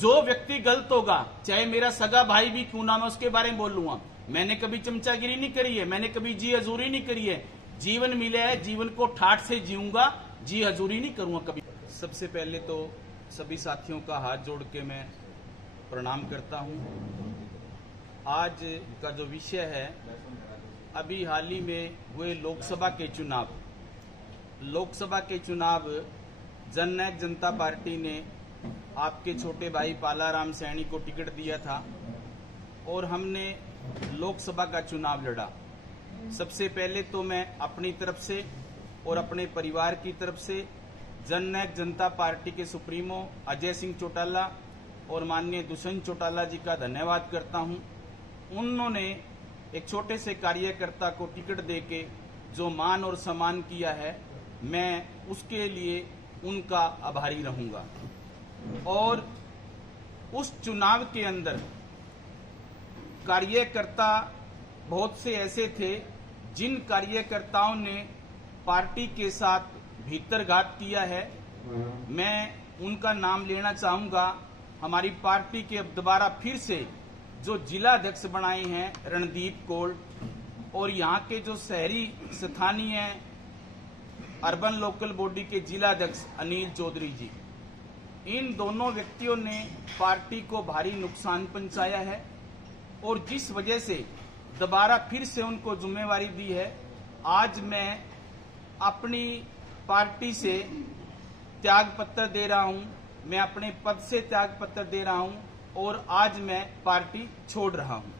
जो व्यक्ति गलत होगा, चाहे मेरा सगा भाई भी क्यों ना, मैं उसके बारे में बोल लूंगा। मैंने कभी चमचागिरी नहीं करी है, मैंने कभी जी हजूरी नहीं करी है। जीवन मिला है, जीवन को ठाठ से जीऊंगा, जी हजूरी नहीं करूंगा कभी। सबसे पहले तो सभी साथियों का हाथ जोड़ के मैं प्रणाम करता हूं। आज का जो विषय है, अभी हाल ही में हुए लोकसभा के चुनाव जननायक जनता पार्टी ने आपके छोटे भाई पालाराम सैनी को टिकट दिया था और हमने लोकसभा का चुनाव लड़ा। सबसे पहले तो मैं अपनी तरफ से और अपने परिवार की तरफ से जननायक जनता पार्टी के सुप्रीमो अजय सिंह चौटाला और माननीय दुष्यंत चौटाला जी का धन्यवाद करता हूं। उन्होंने एक छोटे से कार्यकर्ता को टिकट देके जो मान और सम्मान किया है, मैं उसके लिए उनका आभारी रहूंगा। और उस चुनाव के अंदर कार्यकर्ता बहुत से ऐसे थे जिन कार्यकर्ताओं ने पार्टी के साथ भीतरघात किया है। मैं उनका नाम लेना चाहूंगा। हमारी पार्टी के अब दोबारा फिर से जो जिला अध्यक्ष बनाए हैं रणदीप कौल, और यहाँ के जो शहरी स्थानीय अर्बन लोकल बॉडी के जिला अध्यक्ष अनिल चौधरी जी, इन दोनों व्यक्तियों ने पार्टी को भारी नुकसान पहुंचाया है और जिस वजह से दोबारा फिर से उनको जिम्मेवारी दी है। आज मैं अपनी पार्टी से त्याग पत्र दे रहा हूं, मैं अपने पद से त्याग पत्र दे रहा हूं और आज मैं पार्टी छोड़ रहा हूं।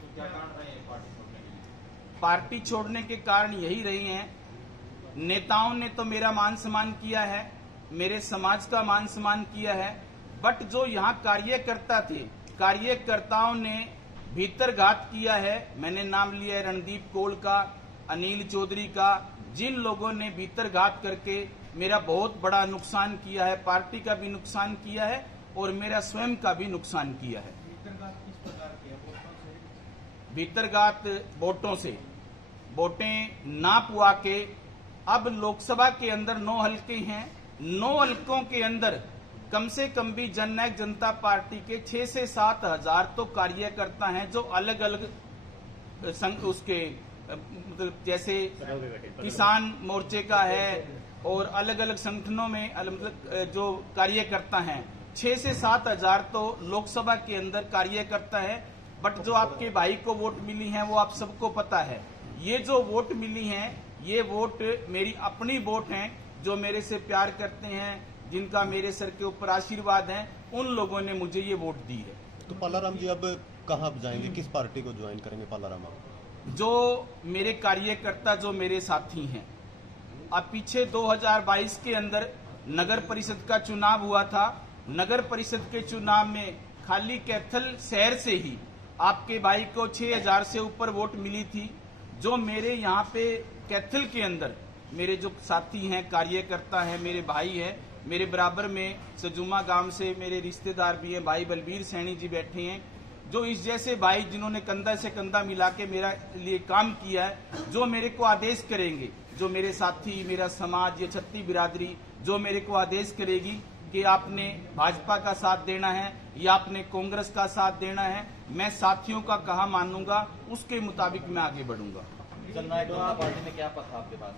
तो क्या कारण रहे हैं पार्टी छोड़ने के लिए? पार्टी छोड़ने के कारण यही रही हैं, नेताओं ने तो मेरा मान सम्मान किया है, मेरे समाज का मान सम्मान किया है, बट जो यहाँ कार्यकर्ता थे, कार्यकर्ताओं ने भीतरघात किया है। मैंने नाम लिया है रणदीप कौल का, अनिल चौधरी का, जिन लोगों ने भीतरघात करके मेरा बहुत बड़ा नुकसान किया है, पार्टी का भी नुकसान किया है और मेरा स्वयं का भी नुकसान किया है। भीतरघात किस प्रकार किया? भीतरघात वोटों से, वोटें ना पुआ के। अब लोकसभा के अंदर 9 हल्के हैं, 9 हल्कों के अंदर कम से कम भी जननायक जनता पार्टी के 6 से 7 हजार तो कार्यकर्ता हैं जो अलग अलग उसके मतलब जैसे किसान मोर्चे का है और अलग अलग संगठनों में मतलब जो कार्यकर्ता हैं, 6 से 7 हजार तो लोकसभा के अंदर कार्यकर्ता है। बट जो आपके भाई को वोट मिली हैं वो आप सबको पता है। ये जो वोट मिली हैं, ये वोट मेरी अपनी वोट हैं, जो मेरे से प्यार करते हैं, जिनका मेरे सर के ऊपर आशीर्वाद है, उन लोगों ने मुझे ये वोट दी है। तो पालाराम जी अब कहाँ जाएंगे, किस पार्टी को ज्वाइन करेंगे पालाराम? जो मेरे कार्यकर्ता, जो मेरे साथी हैं, अब पीछे 2022 के अंदर नगर परिषद का चुनाव हुआ था। नगर परिषद के चुनाव में खाली कैथल शहर से ही आपके भाई को 6000 से ऊपर वोट मिली थी। जो मेरे यहाँ पे कैथल के अंदर मेरे जो साथी हैं, कार्यकर्ता हैं, मेरे भाई हैं, मेरे बराबर में सजुमा गांव से मेरे रिश्तेदार भी हैं, भाई बलबीर सैनी जी बैठे हैं, जो इस जैसे भाई जिन्होंने कंधा से कंधा मिला के मेरा लिए काम किया है, जो मेरे को आदेश करेंगे, जो मेरे साथी, मेरा समाज, ये छत्ती बिरादरी जो मेरे को आदेश करेगी कि आपने भाजपा का साथ देना है या आपने कांग्रेस का साथ देना है, मैं साथियों का कहा मानूंगा, उसके मुताबिक मैं आगे बढ़ूंगा। जननायक जनता पार्टी में क्या पद था आपके पास?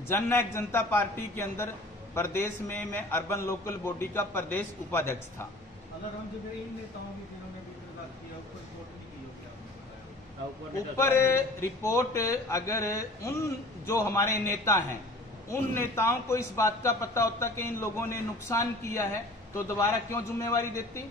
जननायक जनता पार्टी के अंदर प्रदेश में मैं अर्बन लोकल बॉडी का प्रदेश उपाध्यक्ष था। ऊपर रिपोर्ट अगर उन जो हमारे नेता हैं, उन नेताओं को इस बात का पता होता कि इन लोगों ने नुकसान किया है तो दोबारा क्यों जिम्मेवारी देती?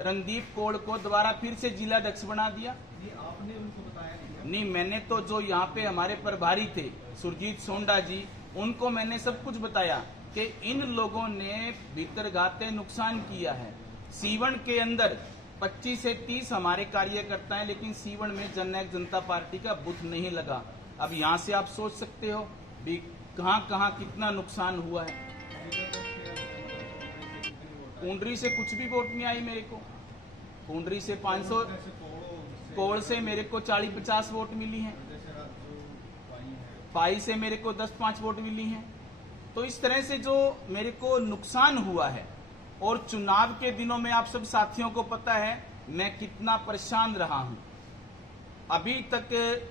रणदीप कौल को दोबारा फिर से जिला अध्यक्ष बना दिया। ये आपने उनको बताया नहीं, मैंने तो जो यहाँ पे हमारे प्रभारी थे सुरजीत सोंडा जी, उनको मैंने सब कुछ बताया कि इन लोगों ने भीतरघाते नुकसान किया है। सीवन के अंदर 25 से 30 हमारे कार्यकर्ता हैं, लेकिन सीवन में जननायक जनता पार्टी का बूथ नहीं लगा। अब यहाँ से आप सोच सकते हो भी कहाँ कहाँ कितना नुकसान हुआ है। कुंडरी से कुछ भी वोट नहीं आई मेरे को। कुंडरी से 500, कोल से मेरे को 40-50 वोट मिली हैं, पाई से मेरे को 10-5 वोट मिली हैं। तो इस तरह से जो मेरे को नुकसान हुआ है और चुनाव के दिनों में आप सब साथियों को पता है मैं कितना परेशान रहा हूं। अभी तक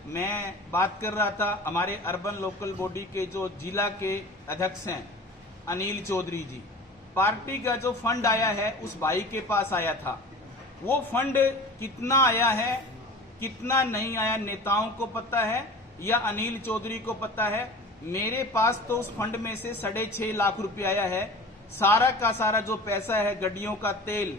मैं बात कर रहा था हमारे अर्बन लोकल बॉडी के जो जिला के अध्यक्ष हैं अनिल चौधरी जी, पार्टी का जो फंड आया है उस भाई के पास आया था। वो फंड कितना आया है कितना नहीं आया नेताओं को पता है या अनिल चौधरी को पता है। मेरे पास तो उस फंड में से 6.5 लाख रुपए आया है। सारा का सारा जो पैसा है गाड़ियों का तेल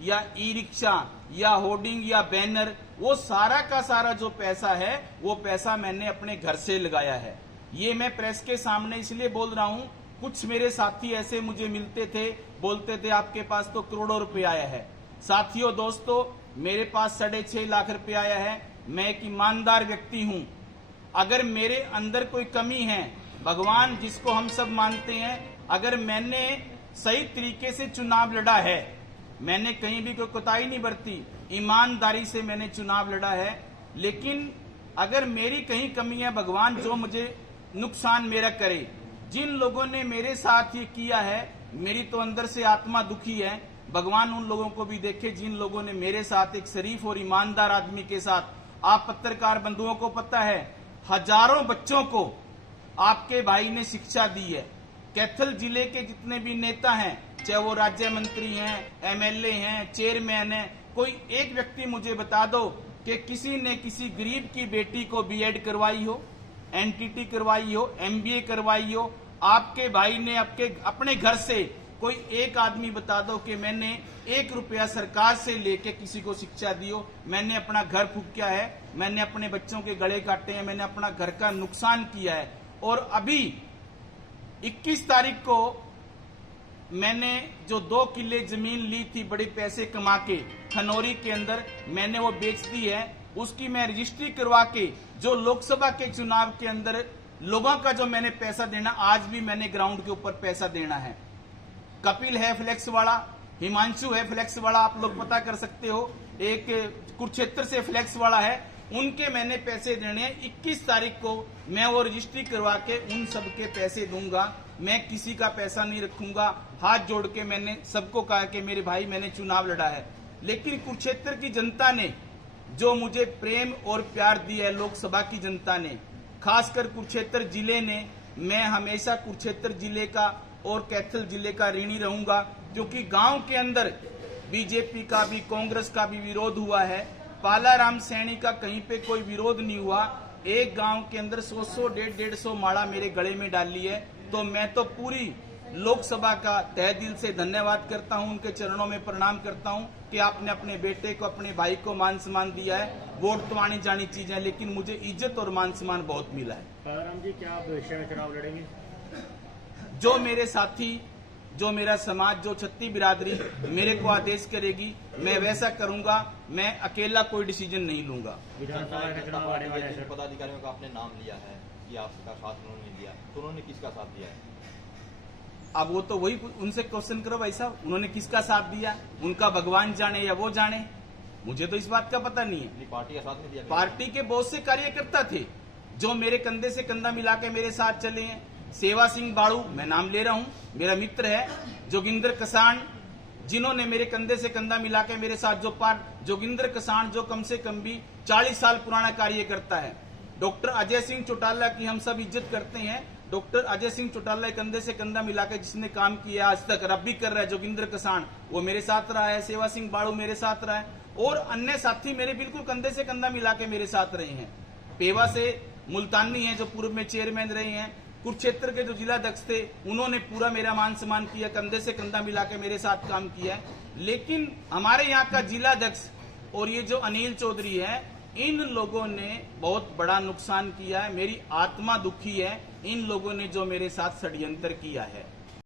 या ई रिक्शा या होर्डिंग या बैनर, वो सारा का सारा जो पैसा है वो पैसा मैंने अपने घर से लगाया है। ये मैं प्रेस के सामने इसलिए बोल रहा हूं, कुछ मेरे साथी ऐसे मुझे मिलते थे, बोलते थे आपके पास तो करोड़ों रुपए आया है। साथियों दोस्तों, मेरे पास 6.5 लाख रुपए आया है। मैं एक ईमानदार व्यक्ति हूं। अगर मेरे अंदर कोई कमी है, भगवान जिसको हम सब मानते हैं, अगर मैंने सही तरीके से चुनाव लड़ा है, मैंने कहीं भी कोई कोताही नहीं बरती, ईमानदारी से मैंने चुनाव लड़ा है, लेकिन अगर मेरी कहीं कमी है, भगवान जो मुझे नुकसान मेरा करे। जिन लोगों ने मेरे साथ ये किया है, मेरी तो अंदर से आत्मा दुखी है। भगवान उन लोगों को भी देखे जिन लोगों ने मेरे साथ, एक शरीफ और ईमानदार आदमी के साथ, आप पत्रकार बंधुओं को पता है हजारों बच्चों को आपके भाई ने शिक्षा दी है। कैथल जिले के जितने भी नेता हैं, चाहे वो राज्य मंत्री हैं, एमएलए हैं, चेयरमैन हैं, कोई एक व्यक्ति मुझे बता दो कि किसी ने किसी गरीब की बेटी को बीएड करवाई हो, एनटीटी करवाई हो, एमबीए करवाई हो। आपके भाई ने अपने घर से कोई एक आदमी बता दो कि मैंने 1 रुपया सरकार से लेके किसी को शिक्षा दी हो। मैंने अपना घर फूंका है, मैंने अपने बच्चों के गले काटे हैं, मैंने अपना घर का नुकसान किया है। और अभी 21 तारीख को मैंने जो 2 किले जमीन ली थी बड़े पैसे कमा के खनौरी के अंदर, मैंने वो बेच दी है। उसकी मैं रजिस्ट्री करवा के जो लोकसभा के चुनाव के अंदर लोगों का जो मैंने पैसा देना, आज भी मैंने ग्राउंड के ऊपर पैसा देना है। कपिल है फ्लेक्स वाला, हिमांशु है फ्लेक्स वाला, आप लोग पता कर सकते हो, एक कुरुक्षेत्र से फ्लेक्स वाला है, उनके मैंने पैसे देने हैं। 21 तारीख को मैं वो रजिस्ट्री करवा के उन सबके पैसे दूंगा। मैं किसी का पैसा नहीं रखूंगा। हाथ जोड़ के मैंने सबको कहा कि मेरे भाई मैंने चुनाव लड़ा है, लेकिन कुरुक्षेत्र की जनता ने जो मुझे प्रेम और प्यार दिया है, लोकसभा की जनता ने, खासकर कुरुक्षेत्र जिले ने, मैं हमेशा कुरुक्षेत्र जिले का और कैथल जिले का ऋणी रहूंगा, क्योंकि गांव के अंदर बीजेपी का भी कांग्रेस का भी विरोध हुआ है। पालाराम सैनी का कहीं पे कोई विरोध नहीं हुआ। एक गांव के अंदर 100 150 माला मेरे गले में डाली है। तो मैं तो पूरी लोकसभा का तहे दिल से धन्यवाद करता हूं, उनके चरणों में प्रणाम करता हूं कि आपने अपने बेटे को, अपने भाई को मान सम्मान दिया है। वोट तो आनी जानी चीज है, लेकिन मुझे इज्जत और मान सम्मान बहुत मिला है। पालाराम जी, क्या आप भविष्य में चुनाव लड़ेंगे? जो मेरे साथी, जो मेरा समाज, जो छत्ती बिरादरी मेरे को आदेश करेगी, मैं वैसा करूंगा। मैं अकेला कोई डिसीजन नहीं लूंगा। विधानसभा का चुनाव आने वाला है सर। पदाधिकारियों का आपने नाम लिया है कि आपका साथ उन्होंने दिया, तो उन्होंने किसका साथ दिया है? अब वो तो वही उनसे क्वेश्चन करो भाई साहब, उन्होंने किसका साथ दिया, उनका भगवान जाने या वो जाने, मुझे तो इस बात का पता नहीं है। पार्टी का साथ नहीं दिया? पार्टी के बहुत से कार्यकर्ता थे जो मेरे कंधे से कंधा मिला के मेरे साथ चले हैं। सेवा सिंह बाड़ू, मैं नाम ले रहा हूं, मेरा मित्र है। जोगिंदर कसाण, जिन्होंने मेरे कंधे से कंधा मिला के मेरे साथ जोगिंदर कसाण जो कम से कम भी 40 साल पुराना कार्यकर्ता है। डॉक्टर अजय सिंह चौटाला की हम सब इज्जत करते हैं। डॉक्टर अजय सिंह चौटाला कंधे से कंधा मिलाकर जिसने काम किया आज तक, अब भी कर रहा है, जोगिंदर कसाण, वो मेरे साथ रहा है। सेवा सिंह बाड़ू मेरे साथ रहा है, और अन्य साथी मेरे बिल्कुल कंधे से कंधा मिला के मेरे साथ रहे हैं। पेवा से मुल्तानी है जो पूर्व में चेयरमैन रहे हैं। कुरुक्षेत्र के जो जिलाध्यक्ष थे, उन्होंने पूरा मेरा मान सम्मान किया, कंधे से कंधा मिला के मेरे साथ काम किया है। लेकिन हमारे यहाँ का जिलाध्यक्ष और ये जो अनिल चौधरी है, इन लोगों ने बहुत बड़ा नुकसान किया है। मेरी आत्मा दुखी है इन लोगों ने जो मेरे साथ षड्यंत्र किया है।